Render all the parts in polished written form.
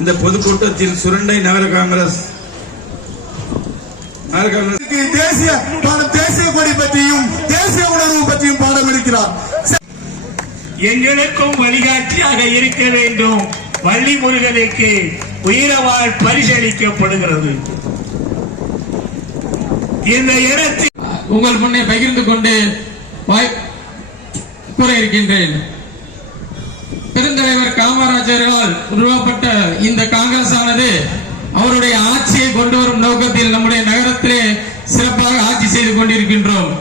இந்த பொதுக்கூட்டத்தில் சுரண்டை நகர காங்கிரஸ் தேசிய கொடி பற்றியும் தேசிய உணர்வு பற்றியும் பாடம் எடுக்கிறார். எங்களுக்கும் வழிகாட்டியாக இருக்க வேண்டும். வள்ளி முருகனுக்கு உயிரவாழ் பரிசளிக்கப்படுகிறது. இந்த இடத்தில் உங்கள் முன்னே பகிர்ந்து கொண்டு கூற இருக்கின்றேன். பெருந்தலைவர் காமராஜரால் உருவாக்கப்பட்ட இந்த காங்கிரஸ் ஆனது அவருடைய ஆட்சியை கொண்டு வரும் நோக்கத்தில் நம்முடைய நகரத்திலே சிறப்பாக ஆட்சி செய்து கொண்டிருக்கின்றோம்.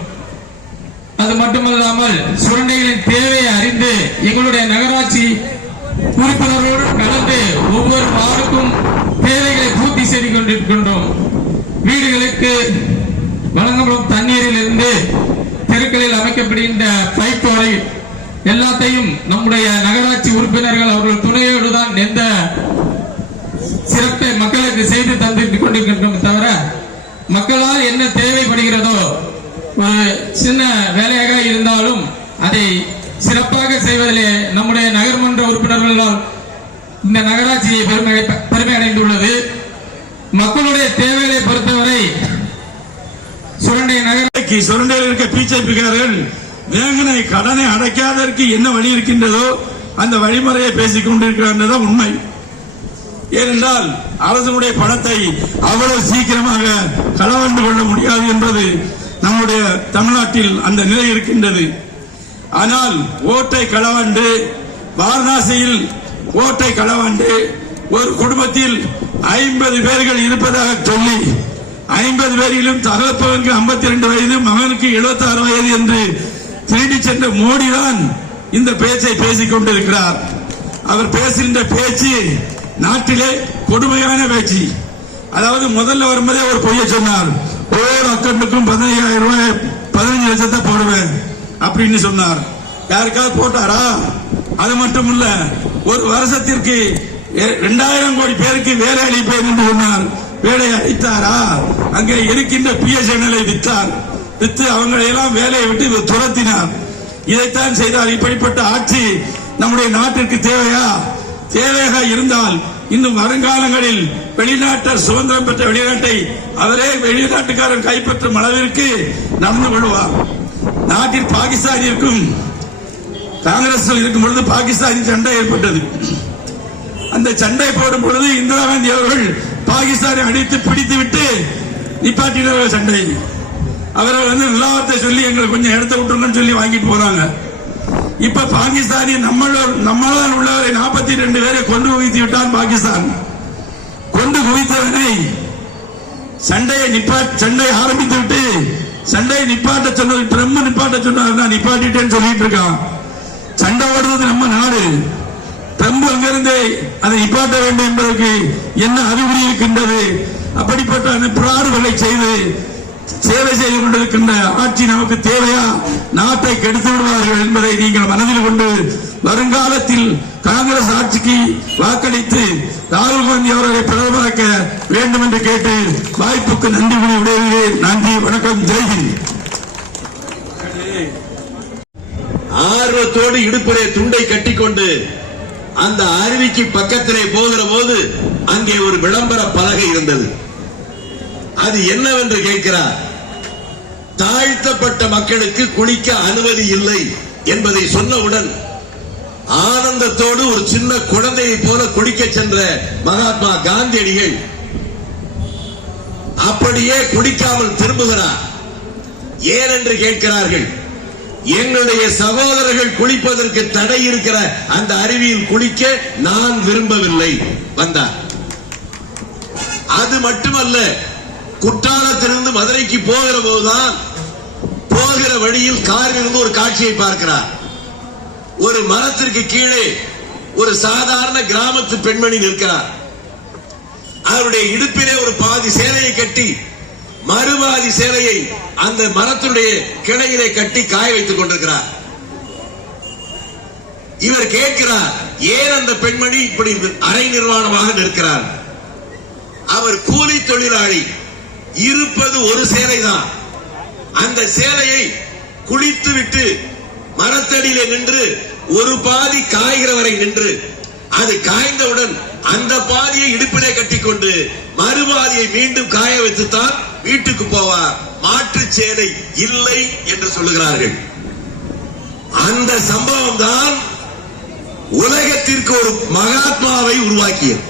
அது மட்டுமல்லாமல் சுரண்டைகளின் தேவையை அறிந்து எங்களுடைய நகராட்சி உறுப்பினரோடு கலந்து ஒவ்வொரு வார்டுக்கும் தேவைகளை பூர்த்தி செய்து கொண்டிருக்கின்றோம். வீடுகளுக்கு வழங்கப்படும் தண்ணீரில் இருந்து தெருக்களில் அமைக்கப்படுகின்ற பைப் வரை எல்லாத்தையும் நம்முடைய நகராட்சி உறுப்பினர்கள் அவர்கள் துணையோடு தான் எந்த சிறப்பை மக்களுக்கு செய்து தந்து கொண்டிருக்கின்றோம். தவிர மக்களால் என்ன தேவைப்படுகிறதோ ஒரு சின்ன வேலையாக இருந்தாலும் அதை சிறப்பாக செய்வதிலே நம்முடைய நகர்மன்ற உறுப்பினர்களால் இந்த நகராட்சி பெருமை அடைந்துள்ளது. மக்களுடைய தேவைகளை பொறுத்தவரை சுரண்டையில் இருக்க பிஜேபிக்காரர்கள் வேங்கனை கடனை அடைக்காததற்கு என்ன வழி இருக்கின்றதோ அந்த வழிமுறையை பேசிக் கொண்டிருக்கிறார் உண்மை. ஏனென்றால் அரசனுடைய பணத்தை அவ்வளவு சீக்கிரமாக களவாண்டு கொள்ள முடியாது என்பது நம்முடைய தமிழ்நாட்டில் அந்த நிலை இருக்கின்றது. ஆனால் ஓட்டை களவாண்டு வாரணாசியில் ஓட்டை களவாண்டு ஒரு குடும்பத்தில் 50 பேர்கள் இருப்பதாக சொல்லி 50 பேரிலும் தகப்பவனுக்கு 52 வயது மகனுக்கு 76 வயது என்று திருடி சென்ற மோடி தான் இந்த பேச்சை பேசிக் கொண்டிருக்கிறார். அவர் பேசுகின்ற பேச்சு நாட்டிலே கொடுமையான பேச்சு. அதாவது முதல்ல வரும்போதே ஒரு பொய்ய சொன்னார். ஒவ்வொரு அக்கௌண்ட்டுக்கும் 15,000 ரூபாய் 15 லட்சத்தை போடுவேன் அப்படின்னு சொன்னார். யாருக்காவது போட்டாரா? அது மட்டும் இல்ல, ஒரு வருஷத்திற்கு 2000 கோடி பேருக்கு வேலை அளிப்பேன் என்று சொன்னார். வேலையை அளித்தாரா? அங்கே இருக்கின்ற பிஎஸ்என்எல் வித்தார். வித்து அவங்களை எல்லாம் வேலையை விட்டு துரத்தினார். இதைத்தான் செய்தார். இப்படிப்பட்ட ஆட்சி நம்முடைய நாட்டிற்கு தேவையா? தேவையாக இருந்தால் இன்னும் வருங்காலங்களில் வெளிநாட்டார் சுதந்திரம் பெற்ற வெளிநாட்டை அவரே வெளிநாட்டுக்காரன் கைப்பற்றும் அளவிற்கு நடந்து கொள்வார். நாட்டில் பாகிஸ்தானிற்கும் காங்கிரஸ் இருக்கும் பொழுது பாகிஸ்தானின் சண்டை ஏற்பட்டது. அந்த சண்டை போடும் பொழுது இந்திரா காந்தி அவர்கள் பாகிஸ்தானை அடித்து பிடித்து விட்டு நிப்பாட்டினார்கள் சண்டை. அவர்கள் நிலவரத்தை சொல்லி எங்களுக்கு கொஞ்சம் இடத்த விட்டுருங்கன்னு சொல்லி வாங்கிட்டு போறாங்க. இப்ப பாகிஸ்தானி நம்மளால் உள்ளவரை 42 பேரை கொண்டு குவித்து விட்டான். பாகிஸ்தான் கொண்டு குவித்தவனை சண்டை ஆரம்பித்து விட்டு சண்டையை நிப்பாட்ட சொன்னது ட்ரம்ப் நிப்பாட்ட சொன்னார். நான் நிப்பாட்டிட்டேன்னு சொல்லிட்டு இருக்கான். சண்டை ஓடுறது நம்ம நாடு. ட்ரம்ப் அங்கிருந்து அதை நிப்பாட்ட வேண்டும் என்பதற்கு என்ன அறிகுறி இருக்கின்றது? அப்படிப்பட்ட பிராடுகளை செய்து சேவை செய்து கொண்டிருக்கின்ற ஆட்சி நமக்கு தேவையா? நாட்டை கெடுத்து விடுவார்கள் என்பதை நீங்கள் மனதில் கொண்டு வருங்காலத்தில் காங்கிரஸ் ஆட்சிக்கு வாக்களித்து ராகுல் காந்தி அவர்களை பிரதமராக்க வேண்டும் என்று கேட்டு வாய்ப்புக்கு நன்றி கூறி விடைகிறேன். நன்றி, வணக்கம், ஜெய்ஹிந்த். ஆர்வத்தோடு இடுப்பிலே துண்டை கட்டிக்கொண்டு அந்த அருவிக்கு பக்கத்திலே போகிற போது அங்கே ஒரு விளம்பர பலகை இருந்தது. அது என்னவென்று கேட்கிறார். தாழ்த்தப்பட்ட மக்களுக்கு குளிக்க அனுமதி இல்லை என்பதை சொன்னவுடன் ஆனந்தத்தோடு ஒரு சின்ன குழந்தையை போல குளிக்க சென்ற மகாத்மா காந்தியடிகள் அப்படியே குளிக்காமல் திரும்புகிறார். ஏனென்று கேட்கிறார்கள். எங்களுடைய சகோதரர்கள் குளிப்பதற்கு தடை இருக்கிற அந்த அருவியில் குளிக்க நான் விரும்பவில்லை வந்தார். அது மட்டுமல்ல, குற்றாலத்திலிருந்து மதுரைக்கு போகிற போதுதான் போகிற வழியில் காரில் இருந்து ஒரு காட்சியை பார்க்கிறார். ஒரு மரத்திற்கு கீழே ஒரு சாதாரண கிராமத்து பெண்மணி நிற்கிறார். அவருடைய இடுப்பிலே ஒரு பாதி சேலையை கட்டி மறுபாதி சேலையை அந்த மரத்துடைய கிளையிலே கட்டி காய வைத்துக் கொண்டிருக்கிறார். இவர் கேட்கிறார், ஏன் அந்த பெண்மணி இப்படி அரை நிர்வாணமாக நிற்கிறார்? அவர் கூலி தொழிலாளி, இருப்பது ஒரு சேலை தான். அந்த சேலையை குளித்து விட்டு மரத்தடியிலே நின்று ஒரு பாதி காய்கிற வரை நின்று அது காய்ந்தவுடன் அந்த பாதி பாதியை இடுப்பிலே கட்டிக்கொண்டு மறுபாதியை மீண்டும் காய வைத்துத்தான் வீட்டுக்கு போவார். மாற்று சேலை இல்லை என்று சொல்லுகிறார்கள். அந்த சம்பவம் தான் உலகத்திற்கு ஒரு மகாத்மாவை உருவாக்கியது.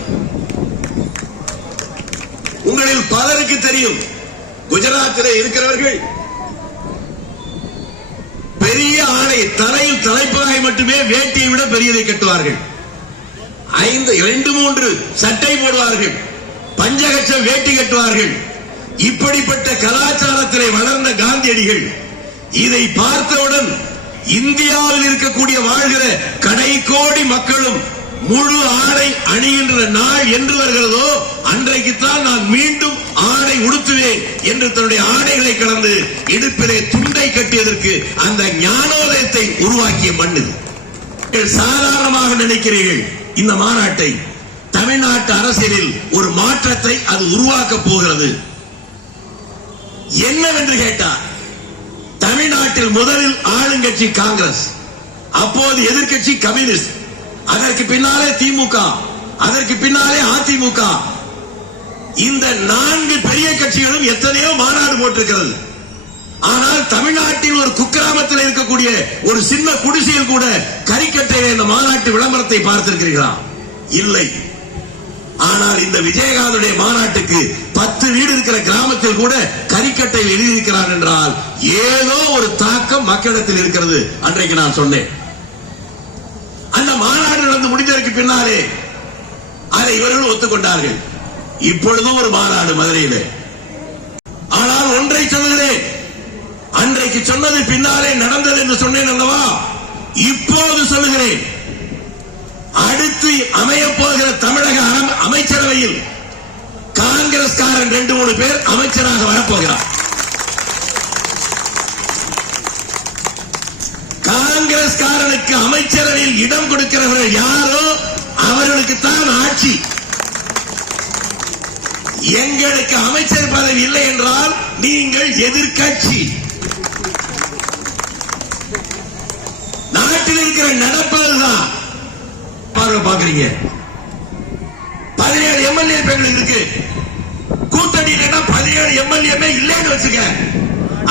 உங்களில் பலருக்கு தெரியும், குஜராத்திலே இருக்கிறவர்கள் பெரிய ஆடை, தலையில் தலைப்பாகை மட்டுமே வேட்டியை விட பெரியதை கட்டுவார்கள். 2-3 சட்டை போடுவார்கள், பஞ்சகச்சம் வேட்டி கட்டுவார்கள். இப்படிப்பட்ட கலாச்சாரத்திலே வளர்ந்த காந்தியடிகள் இதை பார்த்தவுடன் இந்தியாவில் இருக்கக்கூடிய வாழ்கிற கடைக்கோடி மக்களும் முழு ஆடை அணிகின்ற நாள் என்று வருகிறதோ அன்றைக்குத்தான் நான் மீண்டும் ஆடை உடுத்துவேன் என்று தன்னுடைய ஆடைகளை கலந்து இடுப்பிலே துண்டை கட்டியதற்கு அந்த ஞானோதயத்தை உருவாக்கிய மண்ணு. சாதாரணமாக நினைக்கிறீர்கள் இந்த மாநாட்டை. தமிழ்நாட்டு அரசியலில் ஒரு மாற்றத்தை அது உருவாக்க போகிறது. என்னவென்று கேட்டார், தமிழ்நாட்டில் முதலில் ஆளுங்கட்சி காங்கிரஸ், அப்போது எதிர்க்கட்சி கம்யூனிஸ்ட், அதற்கு பின்னாலே திமுக, அதற்கு பின்னாலே அதிமுக. இந்த 4 பெரிய கட்சிகளும் எத்தனையோ மாநாடு போட்டிருக்கிறது. ஆனால் தமிழ்நாட்டில் ஒரு குக்கிராமத்தில் இருக்கக்கூடிய ஒரு சின்ன குடிசையில் கூட கரிக்கட்டையில் இந்த மாநாட்டு விளம்பரத்தை பார்த்திருக்கிறீர்களா? இல்லை. ஆனால் இந்த விஜயகாந்துடைய மாநாட்டுக்கு 10 வீடு இருக்கிற கிராமத்தில் கூட கரிக்கட்டையில் எழுதியிருக்கிறார் என்றால் ஏதோ ஒரு தாக்கம் மக்களிடத்தில் இருக்கிறது. அன்றைக்கு நான் சொன்னேன். அந்த மாநாடு நடந்து முடிந்ததற்கு பின்னாலே அதை இவர்கள் ஒத்துக்கொண்டார்கள். இப்பொழுதும் ஒரு மாநாடு மதுரையிலே. ஆனால் ஒன்றை சொல்லுகிறேன், அன்றைக்கு சொன்னது பின்னாலே நடந்தது என்று சொன்னேன் அல்லவா? இப்போது சொல்லுகிறேன், அடுத்து அமைய போகிற தமிழக அமைச்சரவையில் காங்கிரஸ்காரன் 2-3 பேர் அமைச்சராக வரப்போகிறார். காங்கிரஸ்காரனுக்கு அமைச்சரவையில் இடம் கொடுக்கிறவர்கள் யாரோ அவர்களுக்கு தான் ஆட்சி. எங்களுக்கு அமைச்சர் பதவி இல்லை என்றால் நீங்கள் எதிர்க்கட்சி. நாட்டில் இருக்கிற நடப்பதுதான் பாக்குறீங்க. 17 எம்எல்ஏ பெண்கள் இருக்கு. கூட்டணி இல்லைன்னா 17 எம்எல்ஏ இல்லைன்னு வச்சுக்க.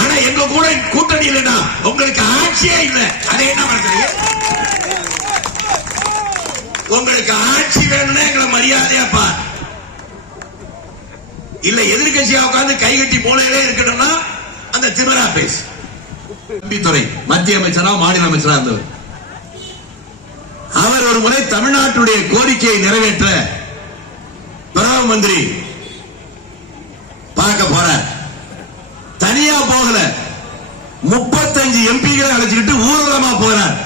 ஆனா எங்க கூட கூட்டணி இல்லைன்னா உங்களுக்கு ஆட்சியே இல்லை. அதை என்ன பண்றீங்க? உங்களுக்கு ஆட்சி வேணும்னா எங்களை மரியாதையா பார். இல்ல எதிர்கட்சியா உட்கார்ந்து கைகட்டி மூலையிலே இருக்கணும்னா அந்த திமிரா பேசு. துறை மத்திய அமைச்சரா மாநில அமைச்சரா இருந்தவர். அவர் ஒரு முறை தமிழ்நாட்டுடைய கோரிக்கையை நிறைவேற்ற பிரதம மந்திரி பார்க்க போறார். தனியா போகல, 35 எம்பிகளை அழைச்சிட்டு ஊர்வலமா போறார்.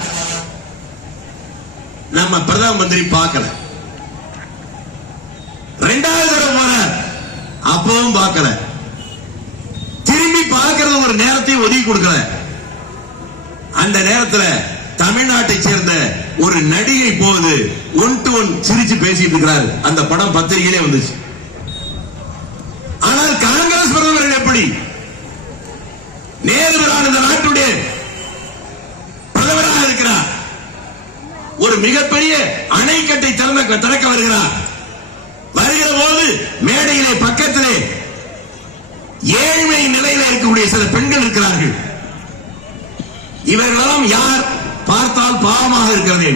நம்ம பிரதம மந்திரி பார்க்கல. 2வது தடவை போறார், அப்பவும் பார்க்கல. திரும்பி பார்க்கிறது ஒரு நேரத்தையும் ஒதுக்கி கொடுக்கல. அந்த நேரத்தில் தமிழ்நாட்டை சேர்ந்த ஒரு நடிகை போகுது, 1-to-1 சிரிச்சு பேசிட்டு இருக்கிறார். அந்த படம் பத்திரிகையிலே வந்துச்சு. ஆனால் காங்கிரஸ் பிரதமர்கள் எப்படி? நேரு இந்த நாட்டுடைய பிரதமராக இருக்கிறார். ஒரு மிகப்பெரிய அணைக்கட்டை திறக்க வருகிறார். வருகிற போது மேடையிலே பக்கத்திலே ஏழ்மை நிலையில் இருக்கக்கூடிய சில பெண்கள் இருக்கிறார்கள். இவர்களெல்லாம் யார்? பார்த்தால் பாவமாக இருக்கிறது.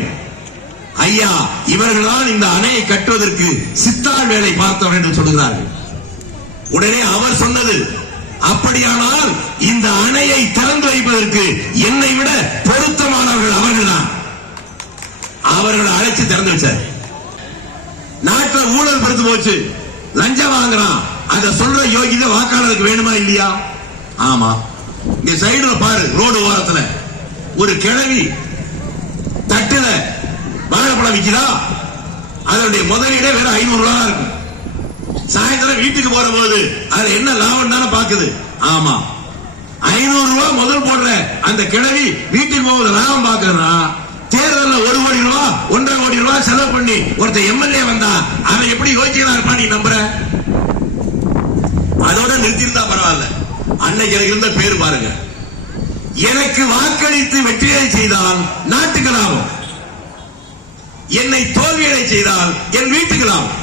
ஐயா, இவர்கள்தான் இந்த அணையை கட்டுவதற்கு சித்தாள் வேலை பார்த்தவர் என்று சொல்கிறார்கள். உடனே அவர் சொன்னது, அப்படியானால் இந்த அணையை திறந்து வைப்பதற்கு என்னை விட பொருத்தமானவர்கள் அவர்கள்தான். அவர்களை அழைச்சு திறந்து வச்சார். நாட்டில் ஊழல் பெருத்து போச்சு, லஞ்சம் வாங்குறான். அதை சொல்ற யோகிதை வாக்காளருக்கு வேணுமா இல்லையா? ஆமா. இங்க சைடுல பாரு, ரோடு ஓரத்துல ஒரு கிழவி தட்டுல வாழைப்பழம் விற்கிறா. அதனுடைய முதலீடே வேற 500 ரூபாய் இருக்கும். சாயந்தரம் வீட்டுக்கு போற போது அதுல என்ன லாபம் தானே பாக்குது. ஆமா, 500 ரூபாய் முதல் போடுற அந்த கிழவி வீட்டுக்கு போவது லாபம் பாக்குறா. தேர்தலில் 1 கோடி ரூபாய் 1.5 கோடி ரூபாய் செலவு பண்ணி ஒருத்தர் எம்எல்ஏ வந்தா அவன் எப்படி யோசிக்கிறா இருப்பா? நீ நம்புற? அதோட நிறுத்திருந்தா பரவாயில்ல. அன்னைக்கு எனக்கு இருந்த பேர் பாருங்க. எனக்கு வாக்களித்து வெற்றியை செய்தால் நாட்டுக்கு லாபம், என்னை தோல்வியடை செய்தால் என் வீட்டுக்கு லாபம்.